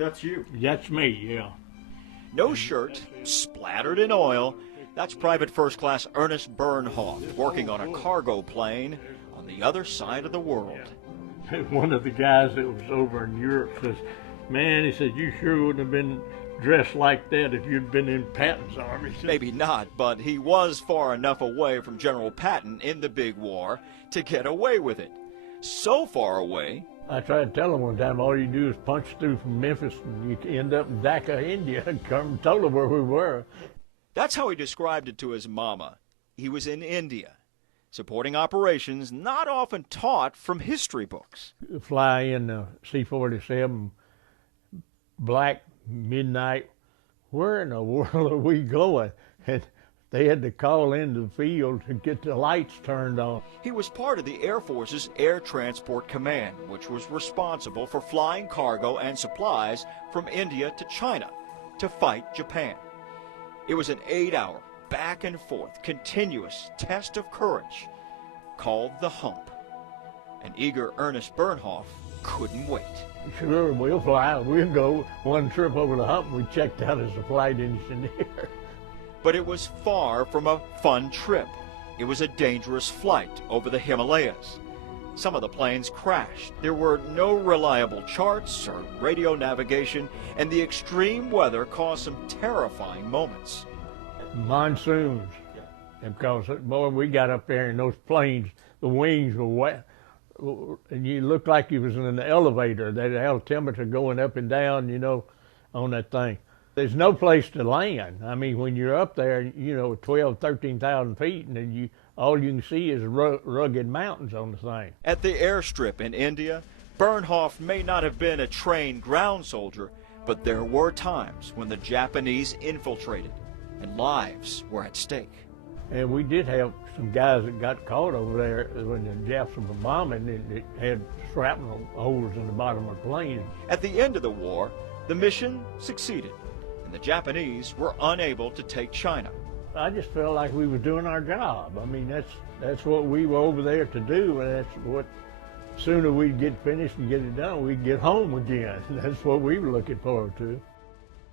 That's you. That's me, yeah. No shirt, splattered in oil. That's Private First Class Ernest Bernhoff working on a cargo plane on the other side of the world. One of the guys that was over in Europe says, man, he said, you sure wouldn't have been dressed like that if you'd been in Patton's army. Maybe not, but he was far enough away from General Patton in the big war to get away with it. So far away. I tried to tell him one time, all you do is punch through from Memphis and you end up in Dhaka, India, and come and told him where we were. That's how he described it to his mama. He was in India, supporting operations not often taught from history books. Fly in the C-47, black, midnight. Where in the world are we going? And they had to call into the field to get the lights turned on. He was part of the Air Force's Air Transport Command, which was responsible for flying cargo and supplies from India to China to fight Japan. It was an 8-hour, back and forth, continuous test of courage called the Hump. And eager Ernest Bernhoff couldn't wait. Sure, we'll fly. We'll go one trip over the Hump. We checked out as a flight engineer. But it was far from a fun trip. It was a dangerous flight over the Himalayas. Some of the planes crashed. There were no reliable charts or radio navigation, and the extreme weather caused some terrifying moments. Monsoons. And because, boy, we got up there and those planes, the wings were wet, and you looked like you was in an elevator. That altimeter going up and down, you know, on that thing. There's no place to land. I mean, when you're up there, you know, 12, 13,000 feet, and then all you can see is rugged mountains on the thing. At the airstrip in India, Bernhoff may not have been a trained ground soldier, but there were times when the Japanese infiltrated and lives were at stake. And we did have some guys that got caught over there when the Japs were bombing. It had shrapnel holes in the bottom of the plane. At the end of the war, the mission succeeded, and the Japanese were unable to take China. I just felt like we were doing our job. I mean, that's what we were over there to do, and that's what, sooner we'd get finished and get it done, we'd get home again. That's what we were looking forward to.